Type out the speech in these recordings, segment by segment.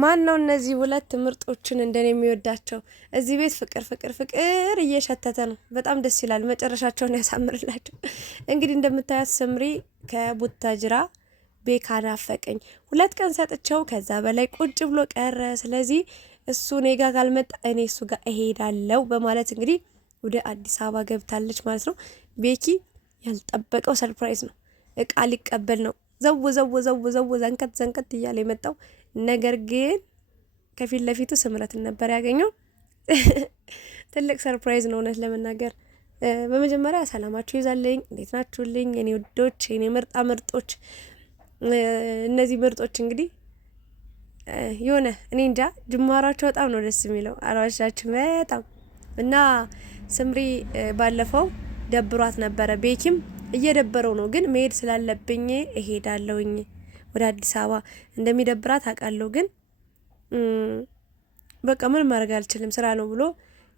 ማን ነው እነዚህ ሁለት ምርጦችን እንደኔ የሚወዳቸው? እዚህ ቤት ፍቅር ፍቅር ፍቅር እየሸተተ ነው። በጣም ደስ ይላል። መጨረሻቸውን ያሳምርላቸው። እንግዲህ እንደምታያት ስምሪ ከቡታጅራ ቤካ ናፈቀኝ 2 ቀን ሰጥቸው ከዛ በላይ ቁጭ ብሎ ቀረ። ስለዚህ እሱ እኔ ጋር ካልመጣ እኔ እሱ ጋር እሄዳለሁ በማለት እንግዲህ ወደ አዲስ አበባ ገብታለች ማለት ነው። ቤኪ ያልጠበቀው ሰርፕራይዝ ነው። እቃ ሊቀበል ነው። ዘው ዘንከት ዘንከት እያለ የመጣው ነገር ግን ከፊት ለፊቱ ስምረትን ነበር ያገኘው። ትልቅ ሰርፕራይዝ ነው እውነት ለመናገር። በመጀመሪያ ሰላማችሁ ይዛልኝ፣ እንዴት ናችሁልኝ የኔ ውዶች፣ የኔ ምርጣ ምርጦች። እነዚህ ምርጦች እንግዲህ የሆነ እኔ እንጃ ጅማራቸው በጣም ነው ደስ የሚለው። አራዋሻችሁ በጣም እና ስምሪ ባለፈው ደብሯት ነበረ። ቤኪም እየደበረው ነው፣ ግን መሄድ ስላለብኝ እሄዳለሁኝ ወደ አዲስ አበባ። እንደሚደብራት አውቃለሁ፣ ግን በቃ ምን ማድረግ አልችልም ስራ ነው ብሎ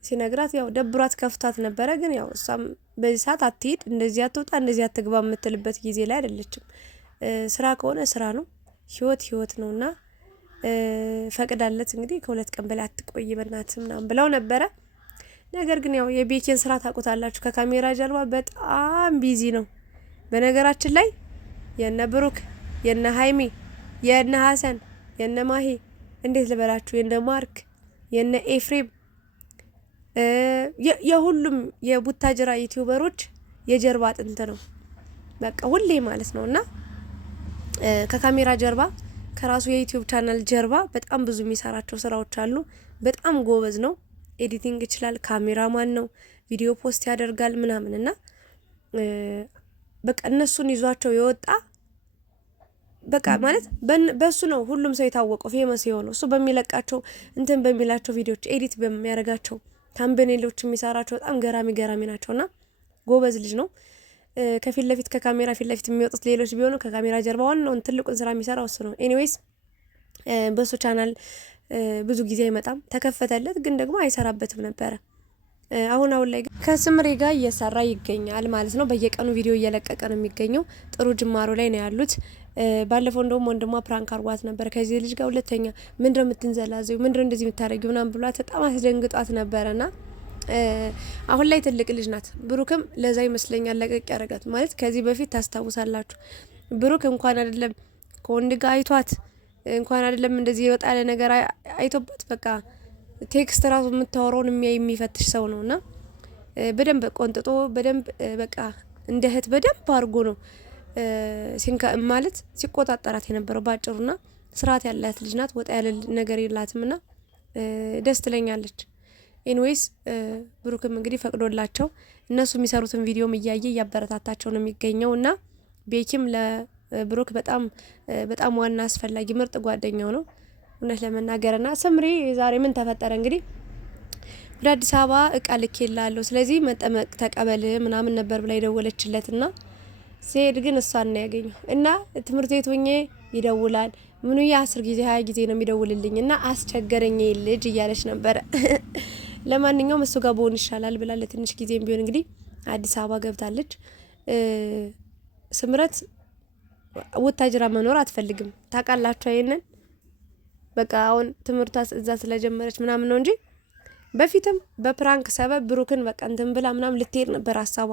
ሲነግራት ያው ደብሯት ከፍቷት ነበረ። ግን ያው እሷም በዚህ ሰዓት አትሄድ፣ እንደዚህ አትውጣ፣ እንደዚህ አትግባ የምትልበት ጊዜ ላይ አይደለችም። ስራ ከሆነ ስራ ነው፣ ህይወት ነውና ፈቅዳለት እንግዲህ ከ2 ቀን በላይ አትቆይ በእናትህ ምናምን ብለው ነበረ። ነገር ግን ያው የቤኪን ስራ ታውቁታላችሁ፣ ከካሜራ ጀርባ በጣም ቢዚ ነው። በነገራችን ላይ የነ ብሩክ፣ የነ ሃይሚ፣ የነ ሀሰን፣ የነ ማሂ እንዴት ልበላችሁ፣ የነ ማርክ፣ የነ ኤፍሬም የሁሉም የቡታጅራ ዩቲዩበሮች የጀርባ አጥንት ነው በቃ ሁሌ ማለት ነውና ከካሜራ ጀርባ ከራሱ የዩቲዩብ ቻናል ጀርባ በጣም ብዙ የሚሰራቸው ስራዎች አሉ። በጣም ጎበዝ ነው። ኤዲቲንግ ይችላል፣ ካሜራማን ነው፣ ቪዲዮ ፖስት ያደርጋል ምናምንና በቃ እነሱን ይዟቸው የወጣ በቃ ማለት በሱ ነው ሁሉም ሰው የታወቀው ፌመስ የሆነው እሱ በሚለቃቸው እንትን በሚላቸው ቪዲዮዎች ኤዲት በሚያደርጋቸው ታምብኔሎች የሚሰራቸው በጣም ገራሚ ናቸውና ጎበዝ ልጅ ነው። ከፊት ለፊት ከካሜራ ፊት ለፊት የሚወጡት ሌሎች ቢሆኑ ከካሜራ ጀርባ ዋናውን ትልቁን ስራ የሚሰራው እሱ ነው። ኤኒዌይስ በሱ ቻናል ብዙ ጊዜ አይመጣም፣ ተከፈተለት ግን ደግሞ አይሰራበትም ነበረ። አሁን ላይ ከስምሪ ጋር እየሰራ ይገኛል ማለት ነው። በየቀኑ ቪዲዮ እየለቀቀ ነው የሚገኘው። ጥሩ ጅማሮ ላይ ነው ያሉት። ባለፈው እንደውም ወንድሟ ፕራንክ አርጓት ነበር ከዚህ ልጅ ጋር። ሁለተኛ ምንድነው የምትንዘላዘው፣ ምንድነው እንደዚህ የምታረጊው ምናምን ብሏት በጣም አስደንግጧት ነበረና አሁን ላይ ትልቅ ልጅ ናት። ብሩክም ለዛ ይመስለኛል ለቀቅ ያረጋት ማለት ከዚህ በፊት ታስታውሳላችሁ፣ ብሩክ እንኳን አይደለም ከወንድ ጋር አይቷት እንኳን አይደለም እንደዚህ የወጣ ያለ ነገር አይቶባት በቃ ቴክስት ራሱ የምታወራውን የሚፈትሽ ሰው ነውና በደንብ ቆንጥጦ በደንብ በቃ እንደ እህት በደንብ አድርጎ ነው ማለት ሲቆጣጠራት የነበረው ባጭሩና ስርዓት ያላት ልጅ ናት። ወጣ ያለ ነገር የላትምና ደስ ትለኛለች። ኤንዌይስ ብሩክም እንግዲህ ፈቅዶላቸው እነሱ የሚሰሩትን ቪዲዮም እያየ እያበረታታቸው ነው የሚገኘውና ቤኪም ለብሩክ በጣም ዋና አስፈላጊ ምርጥ ጓደኛው ነው እውነት ለመናገርና ስምሪ ዛሬ ምን ተፈጠረ እንግዲህ ወደ አዲስ አበባ እቃ ልኬላለሁ ስለዚህ መጠመቅ ተቀበል ምናምን ነበር ብላ የደወለችለትና ሲሄድ ግን እሷን ነው ያገኘው እና ትምህርት ቤት ሆኜ ይደውላል ምኑ 10 ጊዜ 20 ጊዜ ነው የሚደውልልኝና አስቸገረኝ ልጅ እያለች ነበር። ለማንኛውም እሱ ጋር ቦን ይሻላል ብላ ለትንሽ ጊዜም ቢሆን እንግዲህ አዲስ አበባ ገብታለች። ስምረት ወታጅራ መኖር አትፈልግም ታውቃላችሁ አይነን በቃ አሁን ትምህርቷ እዛ ስለጀመረች ምናምን ነው እንጂ በፊትም በፕራንክ ሰበብ ብሩክን በቃ እንትን ብላ ምናምን ልትሄድ ነበር ሀሳቧ።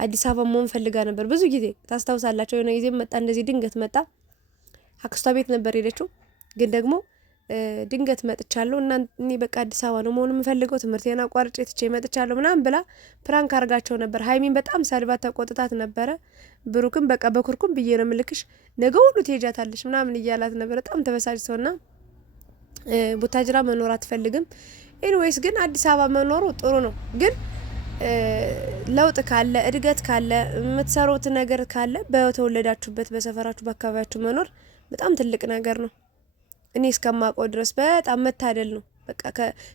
አዲስ አበባ መሆን ፈልጋ ነበር ብዙ ጊዜ ታስታውሳላችሁ። የሆነ ጊዜ መጣ እንደዚህ ድንገት መጣ አክስቷ ቤት ነበር ሄደችው። ግን ደግሞ ድንገት መጥቻለሁ እና እኔ በቃ አዲስ አበባ ነው መሆን የምፈልገው ትምህርቴን አቋርጬ ትቼ መጥቻለሁ ምናምን ብላ ፕራንክ አርጋቸው ነበር። ሃይሚን በጣም ሰድባት ተቆጥታት ነበረ። ብሩክን በቃ በኩርኩም ብዬ ነው ምልክሽ ነገ ሁሉ ትሄጃታለሽ ምናምን እያላት ነበር። በጣም ተበሳጭተውና ቡታጅራ መኖር አትፈልግም። ኤኒዌይስ ግን አዲስ አበባ መኖሩ ጥሩ ነው። ግን ለውጥ ካለ እድገት ካለ የምትሰሩት ነገር ካለ በተወለዳችሁበት በሰፈራችሁ በአካባቢያችሁ መኖር በጣም ትልቅ ነገር ነው። እኔ እስከማውቀው ድረስ በጣም መታደል ነው። በቃ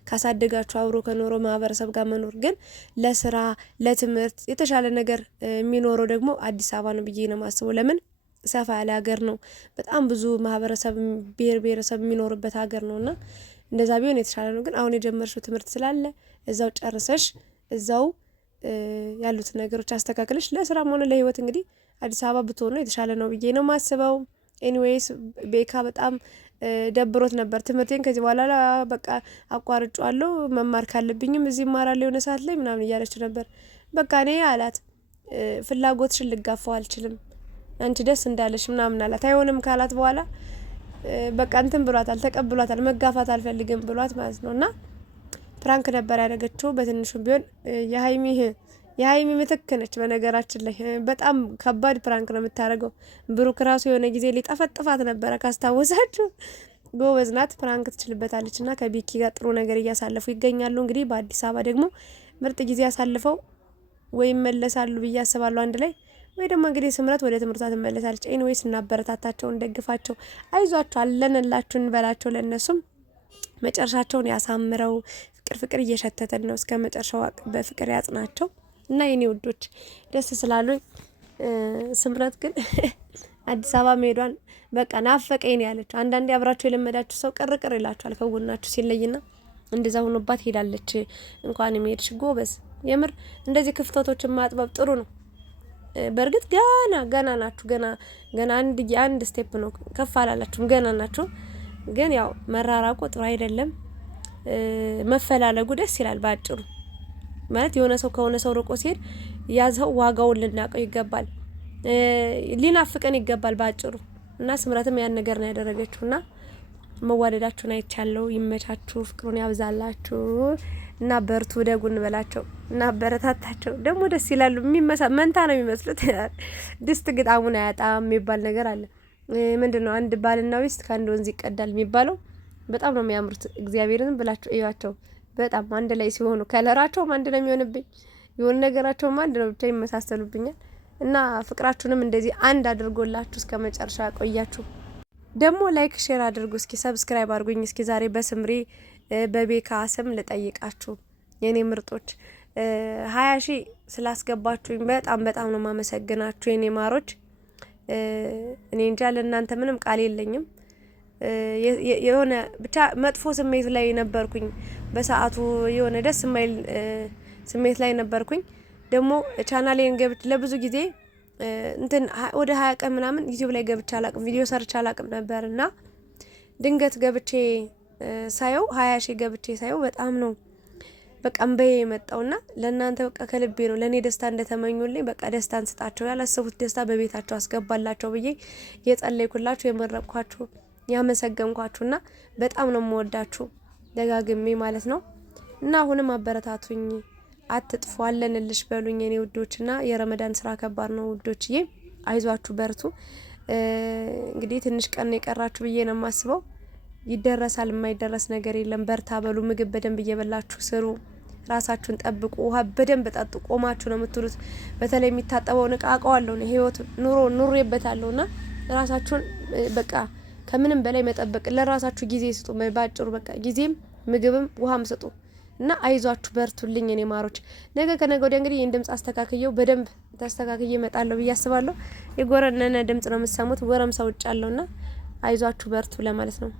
ካሳደጋችሁ አብሮ ከኖሮ ማህበረሰብ ጋር መኖር። ግን ለስራ ለትምህርት የተሻለ ነገር የሚኖረው ደግሞ አዲስ አበባ ነው ብዬ ነው የማስበው። ለምን ሰፋ ያለ ሀገር ነው። በጣም ብዙ ማህበረሰብ ብሔረሰብ የሚኖርበት ሀገር ነውና እንደዛ ቢሆን የተሻለ ነው። ግን አሁን የጀመርሽው ትምህርት ስላለ እዛው ጨርሰሽ እዛው ያሉት ነገሮች አስተካክለሽ ለስራም ሆነ ለህይወት እንግዲህ አዲስ አበባ ብትሆኑ የተሻለ ነው ብዬ ነው ማስበው። ኤኒዌይስ ቤካ በጣም ደብሮት ነበር ትምህርቴን ከዚህ በኋላ በቃ አቋርጫለሁ፣ መማር ካለብኝም እዚህ እማራለሁ የሆነ ሰዓት ላይ ምናምን እያለች ነበር። በቃ እኔ አላት ፍላጎትሽን ልጋፋው አልችልም፣ አንቺ ደስ እንዳለሽ ምናምን አላት። አይሆንም ካላት በኋላ በቃ እንትን ብሏታል፣ ተቀብሏታል። መጋፋት አልፈልግም ብሏት ማለት ነው። እና ፕራንክ ነበር ያደረገችው በትንሹም ቢሆን የሀይሚ ምትክ ነች። በነገራችን ላይ በጣም ከባድ ፕራንክ ነው የምታደርገው። ብሩክ ራሱ የሆነ ጊዜ ሊጠፈጥፋት ነበረ ካስታወሳችሁ። ጎበዝ ናት፣ ፕራንክ ትችልበታለች። እና ከቢኪ ጋር ጥሩ ነገር እያሳለፉ ይገኛሉ። እንግዲህ በአዲስ አበባ ደግሞ ምርጥ ጊዜ ያሳልፈው ወይም መለሳሉ ብዬ አስባለሁ አንድ ላይ ወይ ደግሞ እንግዲህ ስምረት ወደ ትምህርቷ ትመለሳለች። ኤኒዌይስ እናበረታታቸው፣ እንደግፋቸው፣ አይዟቸው፣ አለንላችሁ እንበላቸው። ለእነሱም መጨረሻቸውን ያሳምረው። ፍቅር እየሸተተን ነው። እስከ መጨረሻው በፍቅር ያጽናቸው። እና የኔ ውዶች ደስ ስላሉኝ ስምረት ግን አዲስ አበባ መሄዷን በቃ ናፈቀኝ ነው ያለችው። አንዳንዴ አብራችሁ የለመዳችሁ ሰው ቅርቅር ይላችኋል ከጎናችሁ ሲለይና እንደዛ ሆኖባት ሄዳለች። እንኳን የሚሄድሽ ጎበዝ። የምር እንደዚህ ክፍተቶችን ማጥበብ ጥሩ ነው። በእርግጥ ገና ናችሁ። ገና አንድ ስቴፕ ነው፣ ከፍ አላላችሁም፣ ገና ናችሁ። ግን ያው መራራቁ ጥሩ አይደለም። መፈላለጉ ደስ ይላል። ባጭሩ ማለት የሆነ ሰው ከሆነ ሰው ርቆ ሲሄድ ያዘው ዋጋውን ልናቀው ይገባል፣ ሊናፍቀን ይገባል ባጭሩ። እና ስምረትም ያን ነገር ነው ያደረገችውና መዋደዳችሁን አይቻለው። ይመቻችሁ፣ ፍቅሩን ያብዛላችሁ እና በርቱ፣ ደጉ እንበላቸው እና አበረታታቸው። ደግሞ ደስ ይላሉ። መንታ ነው የሚመስሉት። ድስት ግጣሙን አያጣም የሚባል ነገር አለ። ምንድነው? አንድ ባልና ሚስት ከአንድ ወንዝ ይቀዳል የሚባለው። በጣም ነው የሚያምሩት። እግዚአብሔርን ብላችሁ እዩዋቸው። በጣም አንድ ላይ ሲሆኑ ከለራቸውም አንድ ነው የሚሆንብኝ፣ የሆነ ነገራቸውም አንድ ነው፣ ብቻ ይመሳሰሉብኛል። እና ፍቅራችሁንም እንደዚህ አንድ አድርጎላችሁ እስከ መጨረሻ ቆያችሁ። ደግሞ ላይክ ሼር አድርጉ። እስኪ ሰብስክራይብ አድርጉኝ። እስኪ ዛሬ በስምሪ በቤካ ስም ልጠይቃችሁ የኔ ምርጦች 20 ሺህ ስላስገባችሁኝ በጣም ነው ማመሰግናችሁ የኔ ማሮች። እኔ እንጃ ለእናንተ ምንም ቃል የለኝም። የሆነ ብቻ መጥፎ ስሜት ላይ ነበርኩኝ በሰዓቱ፣ የሆነ ደስ የማይል ስሜት ላይ ነበርኩኝ። ደግሞ ቻናሌን ገብቼ ለብዙ ጊዜ እንትን ወደ 20 ቀን ምናምን ዩቲዩብ ላይ ገብቼ አላቅም፣ ቪዲዮ ሰርቼ አላቅም ነበርና ድንገት ገብቼ ሳየው 20 ሺህ ገብቼ ሳየው በጣም ነው በቃ እምበዬ የመጣውና ለእናንተ በቃ ከልቤ ነው። ለእኔ ደስታ እንደተመኙልኝ በቃ ደስታን ስጣቸው፣ ያላሰቡት ደስታ በቤታቸው አስገባላቸው ብዬ የጸለይኩላችሁ የመረቅኳችሁ ያመሰገንኳችሁና በጣም ነው የምወዳችሁ ደጋግሜ ማለት ነው። እና አሁንም አበረታቱኝ፣ አትጥፉ፣ አለንልሽ በሉኝ የኔ ውዶችና የረመዳን ስራ ከባድ ነው ውዶችዬ፣ አይዟችሁ በርቱ። እንግዲህ ትንሽ ቀን የቀራችሁ ብዬ ነው የማስበው። ይደረሳል፣ የማይደረስ ነገር የለም። በርታ በሉ። ምግብ በደንብ እየበላችሁ ስሩ፣ ራሳችሁን ጠብቁ፣ ውሃ በደንብ ጠጡ። ቆማችሁ ነው የምትሉት። በተለይ የሚታጠበውን እቃ አውቀዋለሁ ነው ህይወት ኑሬበታለሁና ራሳችሁን በቃ ከምንም በላይ መጠበቅ፣ ለራሳችሁ ጊዜ ስጡ። ባጭሩ በቃ ጊዜም ምግብም ውሃም ስጡ እና አይዟችሁ በርቱልኝ እኔ ማሮች። ነገ ከነገ ወዲያ እንግዲህ ይህን ድምጽ አስተካክየው በደንብ ተስተካክዬ እመጣለሁ ብዬ አስባለሁ። የጎረነነ ድምጽ ነው የምትሰሙት፣ ጎረምሳ ውጭ ያለውና አይዟችሁ በርቱ ለማለት ነው።